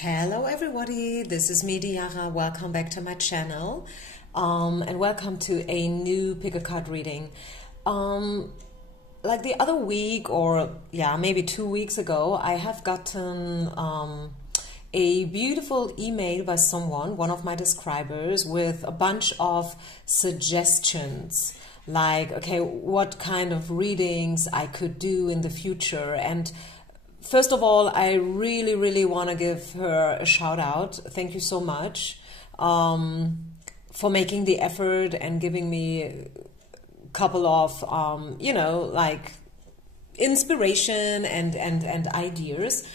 Hello everybody, this is me Diara. Welcome back to my channel and welcome to a new pick a card reading. Like the other week or maybe 2 weeks ago, I have gotten a beautiful email by someone, one of my describers, with a bunch of suggestions like, okay, what kind of readings I could do in the future. And first of all, I really want to give her a shout out. Thank you so much for making the effort and giving me a couple of, like inspiration and ideas.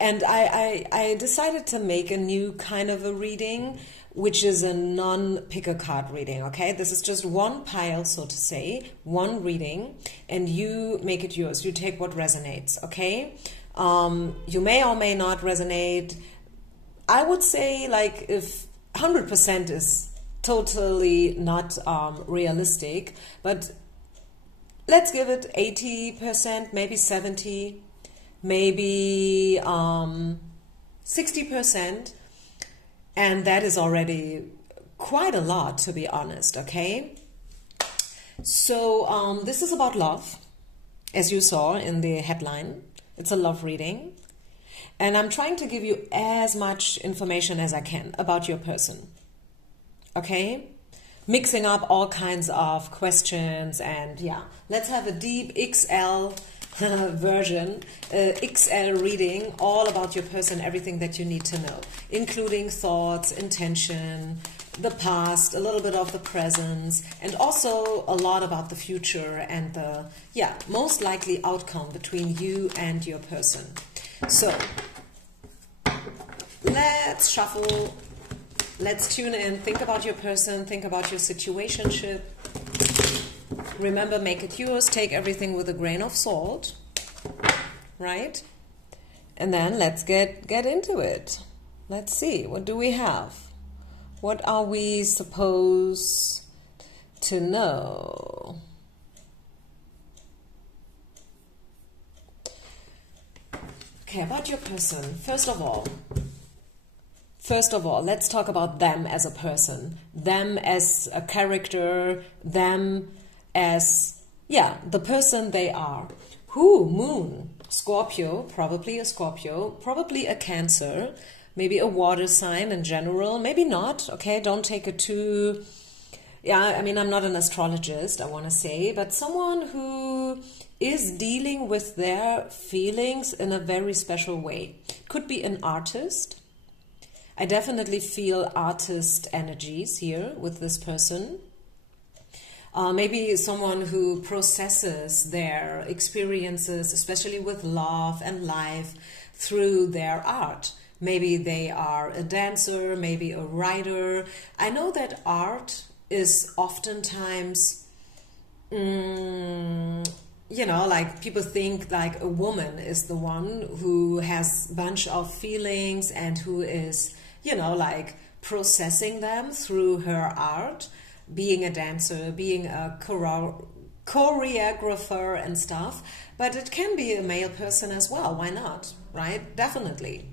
And I decided to make a new kind of a reading, which is a non-pick-a-card reading, okay? This is just one pile, so to say, one reading, and you make it yours. You take what resonates, okay? You may or may not resonate. I would say, like, if 100% is totally not realistic, but let's give it 80%, maybe 70%, maybe 60%. And that is already quite a lot, to be honest, okay? So this is about love, as you saw in the headline. It's a love reading. And I'm trying to give you as much information as I can about your person, okay? Mixing up all kinds of questions and let's have a deep XL version, XL reading, all about your person, everything that you need to know, including thoughts, intention, the past, a little bit of the present, and also a lot about the future and the, most likely outcome between you and your person. So, let's shuffle, let's tune in, think about your person, think about your situationship. Remember, make it yours, take everything with a grain of salt, right? And then let's get into it. Let's see, what do we have? What are we supposed to know? Okay, about your person. First of all, let's talk about them as a person, them as a character, them as, the person they are. Who? Moon. Scorpio, probably a Cancer, maybe a water sign in general, maybe not, okay? Don't take it too, I mean, I'm not an astrologist, I want to say, but someone who is dealing with their feelings in a very special way. Could be an artist. I definitely feel artist energies here with this person. Maybe someone who processes their experiences, especially with love and life, through their art. Maybe they are a dancer, maybe a writer. I know that art is oftentimes, like people think like a woman is the one who has a bunch of feelings and who is, like processing them through her art. Being a dancer, being a choreographer and stuff, but it can be a male person as well. Why not, right? Definitely.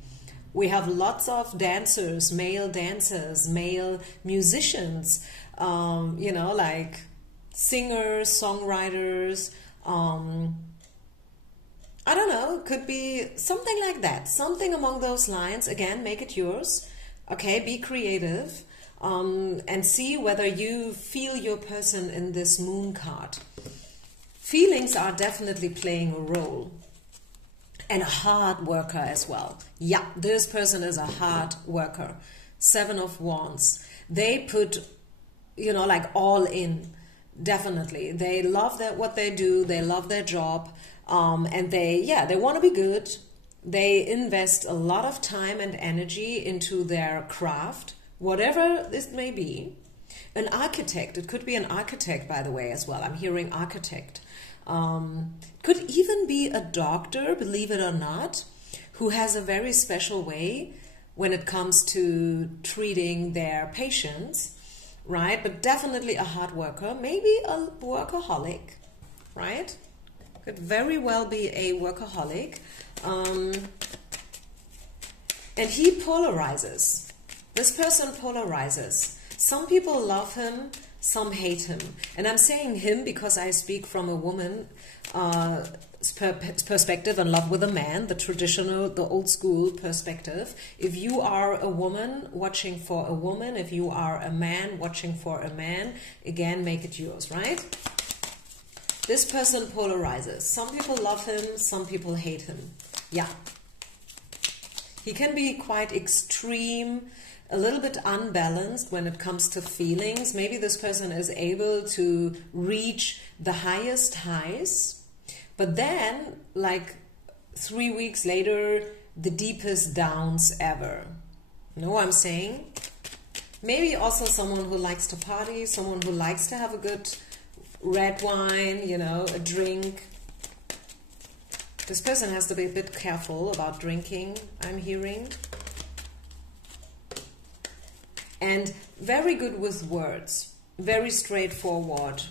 We have lots of dancers, male musicians, like singers, songwriters, I don't know, could be something like that, something among those lines. Again, make it yours, okay? Be creative. And see whether you feel your person in this moon card. Feelings are definitely playing a role. And a hard worker as well. Yeah, this person is a hard worker. 7 of Wands. They put, like all in. Definitely. They love what they do. They love their job. And they want to be good. They invest a lot of time and energy into their craft. Whatever this may be. An architect, it could be an architect, by the way, as well. I'm hearing architect. Could even be a doctor, believe it or not, who has a very special way when it comes to treating their patients, right? But definitely a hard worker, maybe a workaholic, right? Could very well be a workaholic. And he polarizes. This person polarizes. Some people love him, some hate him. And I'm saying him because I speak from a woman perspective, in love with a man, the traditional, the old school perspective. If you are a woman watching for a woman, if you are a man watching for a man, again, make it yours, right? This person polarizes. Some people love him, some people hate him. Yeah. He can be quite extreme, a little bit unbalanced when it comes to feelings. Maybe this person is able to reach the highest highs, but then, like 3 weeks later, the deepest downs ever. You know what I'm saying? Maybe also someone who likes to party, someone who likes to have a good red wine, you know, a drink. This person has to be a bit careful about drinking, I'm hearing. And very good with words. Very straightforward.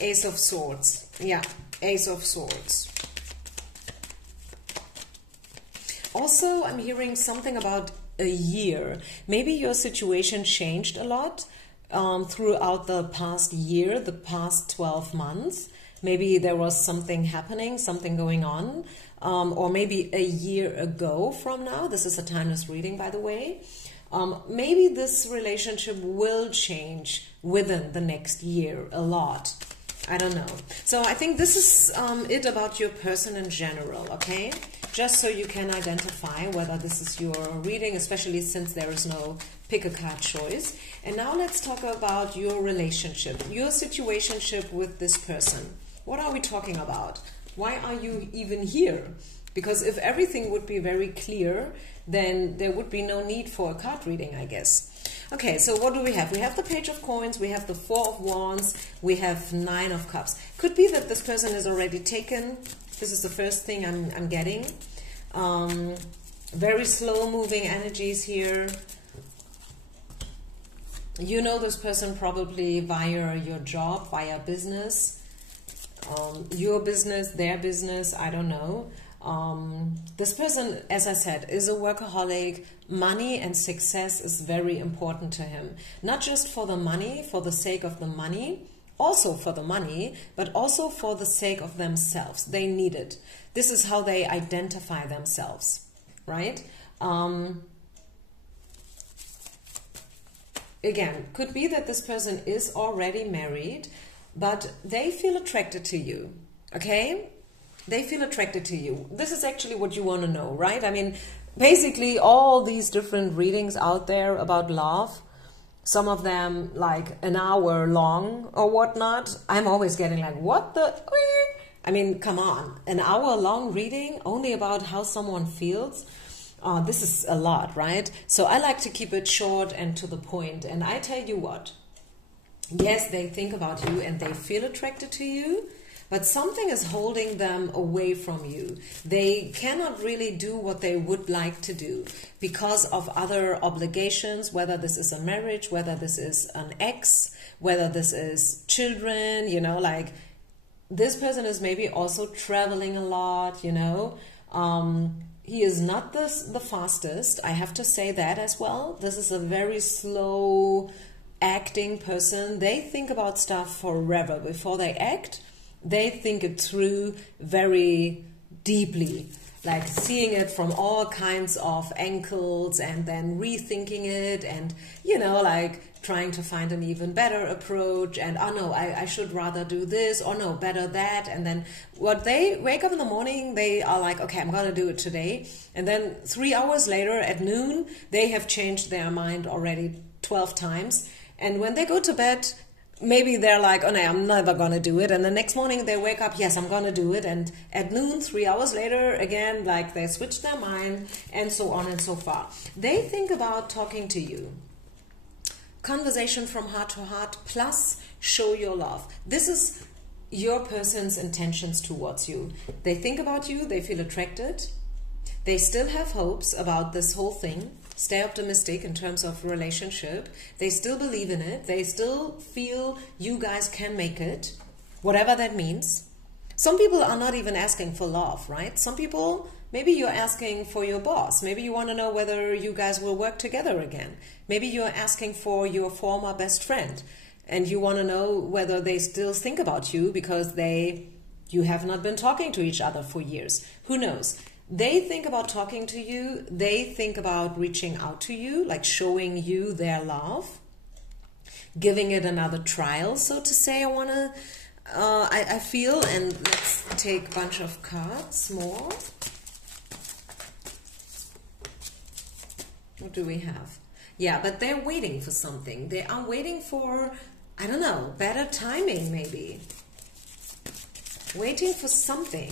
Ace of Swords. Yeah, Ace of Swords. Also, I'm hearing something about a year. Maybe your situation changed a lot throughout the past year, the past 12 months. Maybe there was something happening, something going on, or maybe a year ago from now. This is a timeless reading, by the way. Maybe this relationship will change within the next year a lot. I don't know. So I think this is it about your person in general, okay? Just so you can identify whether this is your reading, especially since there is no pick a card choice. And now let's talk about your relationship, your situationship with this person. What are we talking about? Why are you even here? Because if everything would be very clear, then there would be no need for a card reading, I guess. Okay, so what do we have? We have the Page of Coins, we have the Four of Wands, we have Nine of Cups. Could be that this person is already taken. This is the first thing I'm getting. Very slow moving energies here. You know this person probably via your job, via business. Your business, their business, I don't know. This person, as I said, is a workaholic. Money and success is very important to him. Not just for the money, for the sake of the money, also for the money, but also for the sake of themselves. They need it. This is how they identify themselves, right? Again, could be that this person is already married, but they feel attracted to you, okay? They feel attracted to you. This is actually what you want to know, right? I mean, basically all these different readings out there about love, some of them like an hour long or whatnot. I'm always getting like, what the... I mean, come on. An hour long reading only about how someone feels? This is a lot, right? So I like to keep it short and to the point. And I tell you what, yes, they think about you and they feel attracted to you, but something is holding them away from you. They cannot really do what they would like to do because of other obligations, whether this is a marriage, whether this is an ex, whether this is children, you know, like this person is maybe also traveling a lot, you know. He is not the fastest, I have to say that as well. This is a very slow acting person. They think about stuff forever before they act. They think it through very deeply, like seeing it from all kinds of angles and then rethinking it and, you know, like trying to find an even better approach and, oh no, I should rather do this, or no, better that. And then what they wake up in the morning, they are like, okay, I'm going to do it today. And then 3 hours later at noon, they have changed their mind already 12 times. And when they go to bed, maybe they're like, oh no, I'm never going to do it. And the next morning they wake up, yes, I'm going to do it. And at noon, 3 hours later, again, like they switch their mind and so on and so far. They think about talking to you. Conversation from heart to heart, plus show your love. This is your person's intentions towards you. They think about you, they feel attracted. They still have hopes about this whole thing. Stay optimistic in terms of relationship. They still believe in it. They still feel you guys can make it, whatever that means. Some people are not even asking for love, right? Some people Maybe you're asking for your boss. Maybe you want to know whether you guys will work together again. Maybe you're asking for your former best friend, and you want to know whether they still think about you because you have not been talking to each other for years. Who knows? They think about talking to you. They think about reaching out to you, like showing you their love, giving it another trial, so to say. I feel, and let's take a bunch of cards more. What do we have? Yeah, but they're waiting for something. They are waiting for, I don't know, better timing maybe. Waiting for something.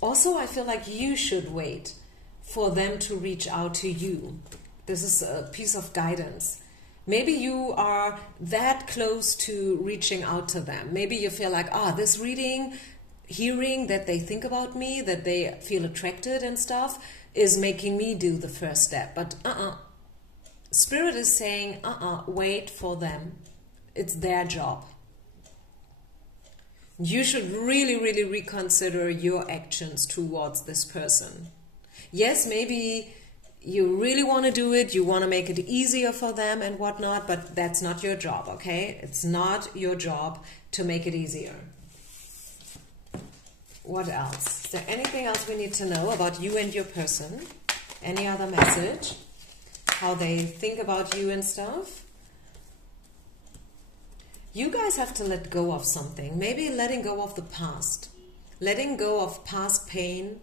Also, I feel like you should wait for them to reach out to you. This is a piece of guidance. Maybe you are that close to reaching out to them. Maybe you feel like, this reading, hearing that they think about me, that they feel attracted and stuff, is making me do the first step. But Spirit is saying, wait for them. It's their job. You should really, really reconsider your actions towards this person. Yes, maybe you really want to do it, you want to make it easier for them and whatnot, but that's not your job, okay? It's not your job to make it easier. What else? Is there anything else we need to know about you and your person? Any other message? How they think about you and stuff? You guys have to let go of something. Maybe letting go of the past. Letting go of past pain.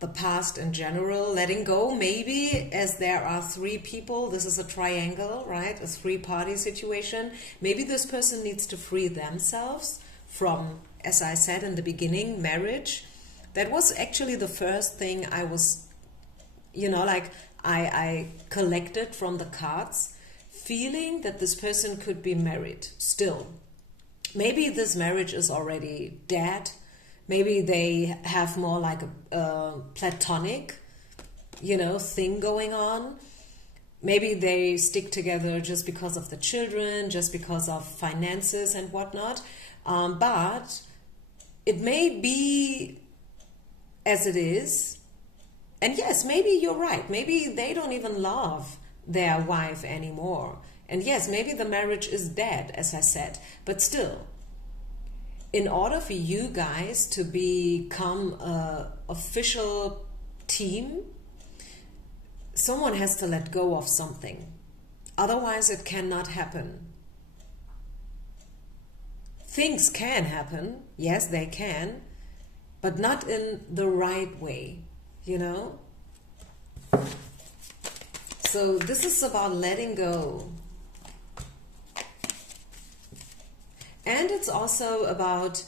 The past in general. Letting go, maybe, as there are three people. This is a triangle, right? A three-party situation. Maybe this person needs to free themselves from, as I said in the beginning, marriage. That was actually the first thing I was, I collected from the cards. Feeling that this person could be married still. Maybe this marriage is already dead. Maybe they have more like a platonic, thing going on. Maybe they stick together just because of the children, just because of finances and whatnot. But it may be as it is. And yes, maybe you're right. Maybe they don't even love their wife anymore. And yes, maybe the marriage is dead, as I said. But still, in order for you guys to become an official team, someone has to let go of something. Otherwise, it cannot happen. Things can happen. Yes, they can. But not in the right way, So this is about letting go. And it's also about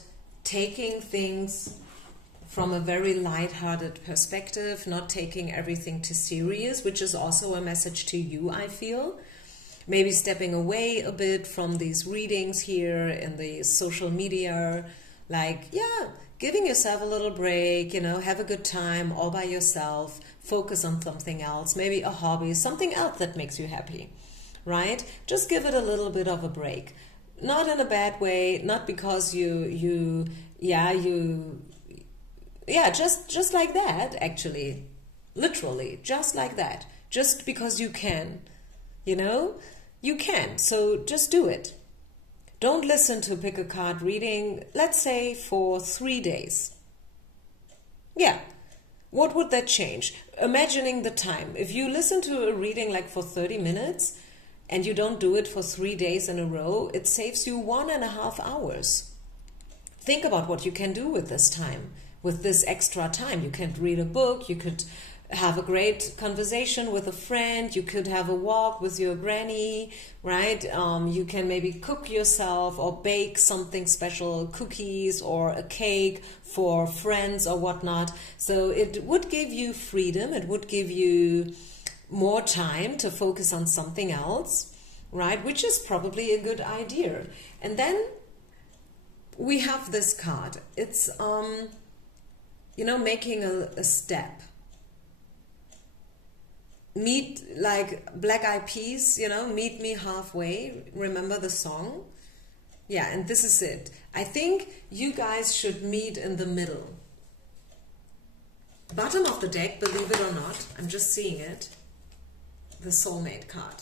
taking things from a very light-hearted perspective, not taking everything too serious, which is also a message to you, I feel. Maybe stepping away a bit from these readings here in the social media, giving yourself a little break, have a good time all by yourself, focus on something else, maybe a hobby, something else that makes you happy, right? Just give it a little bit of a break. Not in a bad way, not because just like that, actually. Literally, just like that. Just because you can, you can, so just do it. Don't listen to pick a card reading, let's say for 3 days. Yeah, what would that change? Imagining the time. If you listen to a reading for 30 minutes and you don't do it for 3 days in a row, it saves you 1.5 hours. Think about what you can do with this time, with this extra time. You can read a book, you could have a great conversation with a friend, you could have a walk with your granny, right? You can maybe cook yourself or bake something special, cookies or a cake for friends or whatnot. So it would give you freedom, it would give you more time to focus on something else, right? Which is probably a good idea. And then we have this card. It's, making a step. Meet, like Black Eyed Peas, meet me halfway. Remember the song? Yeah, and this is it. I think you guys should meet in the middle. Bottom of the deck, believe it or not, I'm just seeing it, the soulmate card.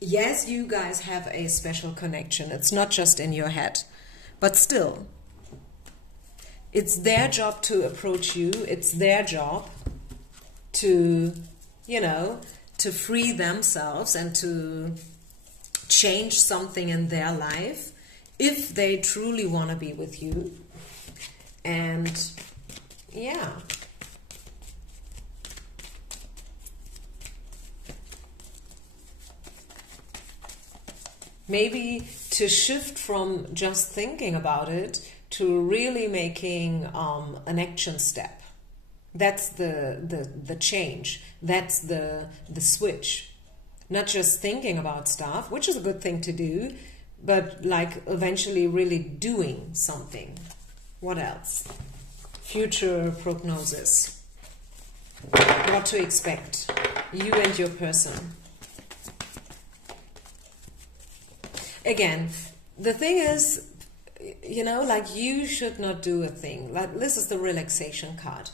Yes, you guys have a special connection. It's not just in your head, but still, it's their job to approach you. It's their job to, you know, to free themselves and to change something in their life if they truly want to be with you. And yeah. Maybe to shift from just thinking about it to really making an action step. That's the change. That's the switch. Not just thinking about stuff, which is a good thing to do, but like eventually really doing something. What else? Future prognosis. What to expect. You and your person. Again, the thing is, you know, like you should not do a thing. Like this is the relaxation card.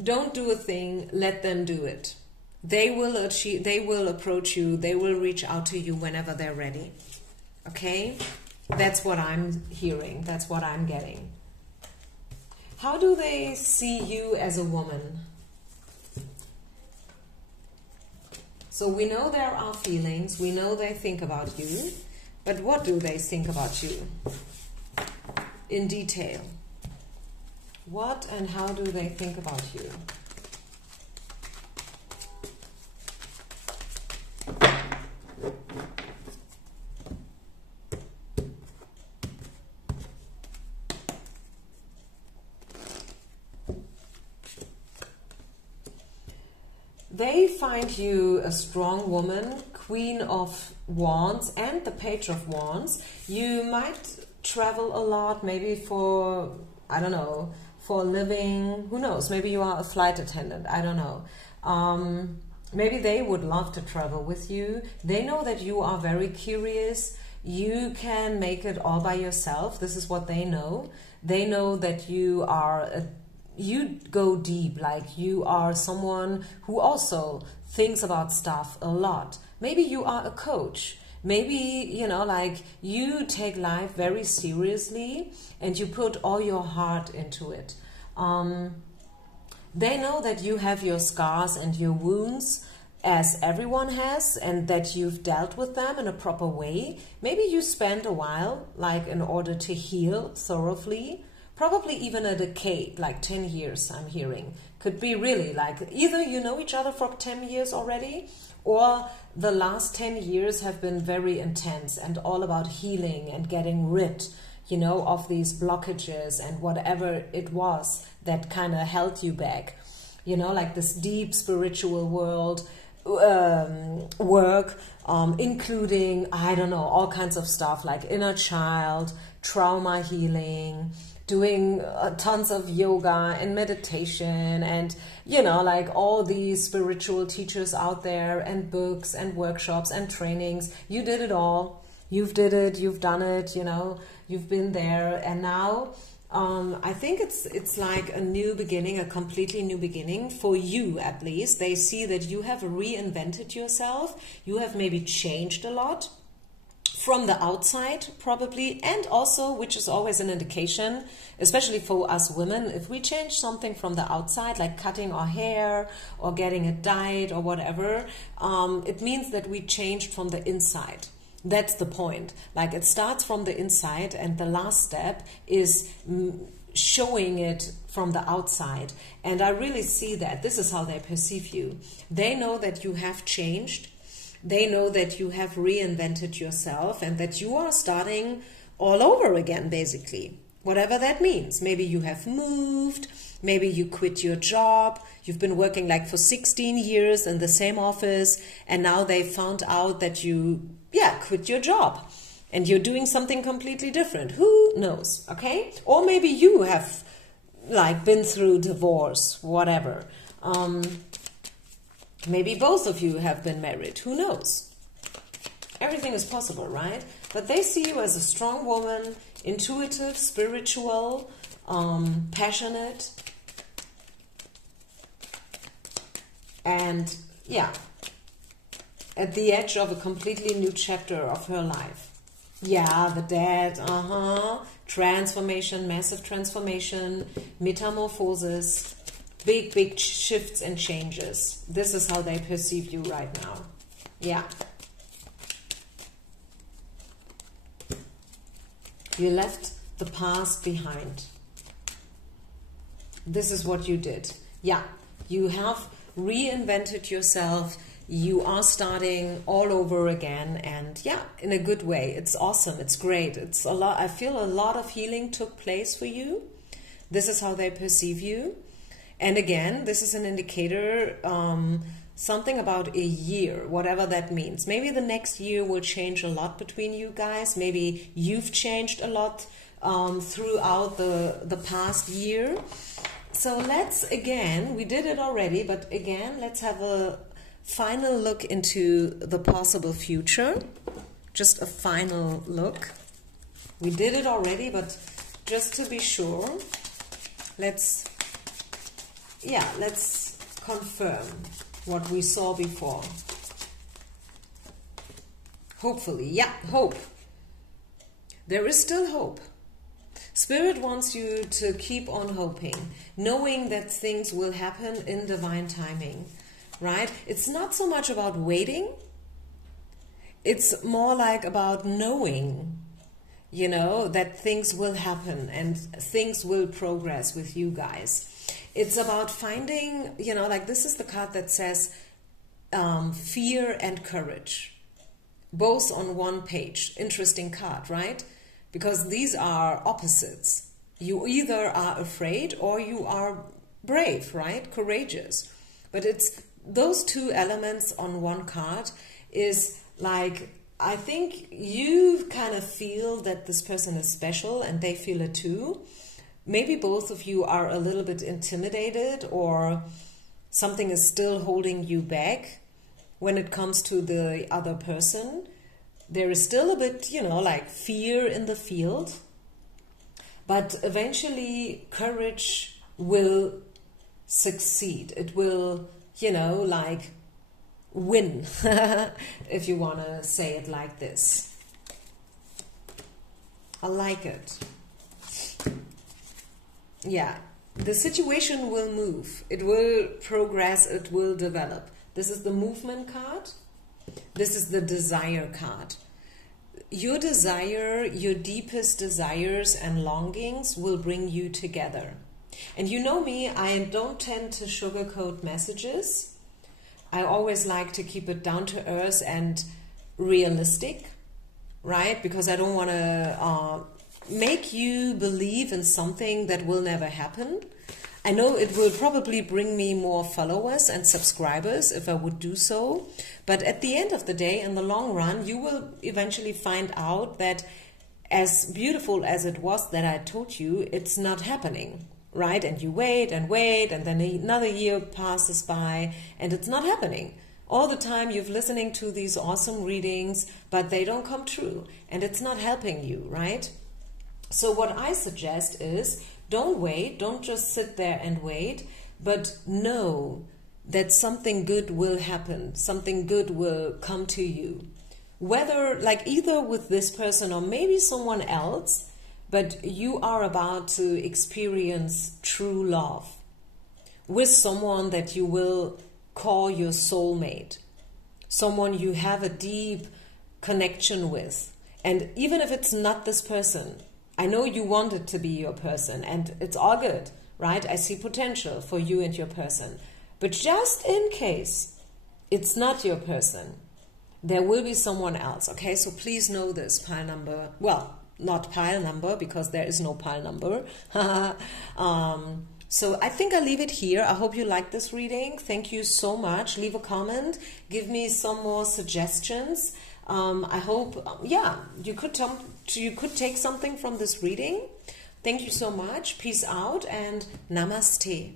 Don't do a thing, let them do it. They will achieve, they will approach you, they will reach out to you whenever they're ready. Okay? That's what I'm hearing. That's what I'm getting. How do they see you as a woman? So we know there are feelings, we know they think about you, but what do they think about you? In detail. What and how do they think about you? They find you a strong woman, Queen of Wands and the Page of Wands. You might travel a lot, maybe for, I don't know, for a living. Who knows? Maybe you are a flight attendant. I don't know. Maybe they would love to travel with you. They know that you are very curious. You can make it all by yourself. This is what they know. They know that you are you go deep, like you are someone who also thinks about stuff a lot. Maybe you are a coach. Maybe, you know, like you take life very seriously and you put all your heart into it. They know that you have your scars and your wounds, as everyone has, and that you've dealt with them in a proper way. Maybe you spend a while, like in order to heal thoroughly. Probably even a decade, like 10 years, I'm hearing. Could be really like either you know each other for 10 years already, or the last 10 years have been very intense and all about healing and getting rid, you know, of these blockages and whatever it was that kind of held you back. You know, like this deep spiritual world work, including, I don't know, all kinds of stuff like inner child, trauma healing, doing tons of yoga and meditation and, you know, like all these spiritual teachers out there and books and workshops and trainings. You did it all. You've did it. You've done it. You know, you've been there. And now I think it's like a new beginning, a completely new beginning for you, at least. They see that you have reinvented yourself. You have maybe changed a lot. From the outside, probably, and also, which is always an indication, especially for us women, if we change something from the outside, like cutting our hair or getting it dyed or whatever, it means that we changed from the inside. That's the point. Like it starts from the inside, and the last step is showing it from the outside. And I really see that. This is how they perceive you. They know that you have changed. They know that you have reinvented yourself and that you are starting all over again, basically. Whatever that means. Maybe you have moved, maybe you quit your job, you've been working like for 16 years in the same office, and now they found out that you, quit your job and you're doing something completely different. Who knows, okay? Or maybe you have like been through divorce, whatever. Maybe both of you have been married. Who knows? Everything is possible, right? But they see you as a strong woman, intuitive, spiritual, passionate. And yeah, at the edge of a completely new chapter of her life. Yeah, the dead, transformation, massive transformation, metamorphosis, big shifts and changes. This is how they perceive you right now. Yeah. You left the past behind. This is what you did. Yeah, you have reinvented yourself. You are starting all over again, and yeah, in a good way. It's awesome. It's great. It's a lot. I feel a lot of healing took place for you. This is how they perceive you. And again, this is an indicator, something about a year, whatever that means. Maybe the next year will change a lot between you guys. Maybe you've changed a lot throughout the past year. So let's, again, we did it already, but again, let's have a final look into the possible future. Just a final look. We did it already, but just to be sure, let's confirm what we saw before. Hopefully, yeah, hope. There is still hope. Spirit wants you to keep on hoping, knowing that things will happen in divine timing, right? It's not so much about waiting. It's more like about knowing, you know, that things will happen and things will progress with you guys. It's about finding, you know, like this is the card that says fear and courage, both on one page. Interesting card, right? Because these are opposites. You either are afraid or you are brave, right? Courageous. But it's those two elements on one card is like, I think you kind of feel that this person is special and they feel it too. Maybe both of you are a little bit intimidated or something is still holding you back when it comes to the other person. There is still a bit, you know, like fear in the field, but eventually courage will succeed. It will, you know, like win, if you want to say it like this. I like it. Yeah, the situation will move. It will progress. It will develop. This is the movement card. This is the desire card. Your desire, your deepest desires and longings will bring you together. And you know me, I don't tend to sugarcoat messages. I always like to keep it down to earth and realistic, right? Because I don't want to make you believe in something that will never happen. I know it will probably bring me more followers and subscribers if I would do so. But at the end of the day, in the long run, you will eventually find out that as beautiful as it was that I told you, it's not happening, right? And you wait and wait, and then another year passes by and it's not happening. All the time you're listening to these awesome readings, but they don't come true and it's not helping you, right? So what I suggest is, don't wait, don't just sit there and wait, but know that something good will happen, something good will come to you. Whether, like either with this person or maybe someone else, but you are about to experience true love with someone that you will call your soulmate, someone you have a deep connection with. And even if it's not this person, I know you want it to be your person and it's all good, right? I see potential for you and your person. But just in case it's not your person, there will be someone else, okay? So please know this, pile number, well, not pile number because there is no pile number. So I think I'll leave it here. I hope you liked this reading. Thank you so much. Leave a comment. Give me some more suggestions. I hope, yeah, you could take something from this reading. Thank you so much. Peace out and namaste.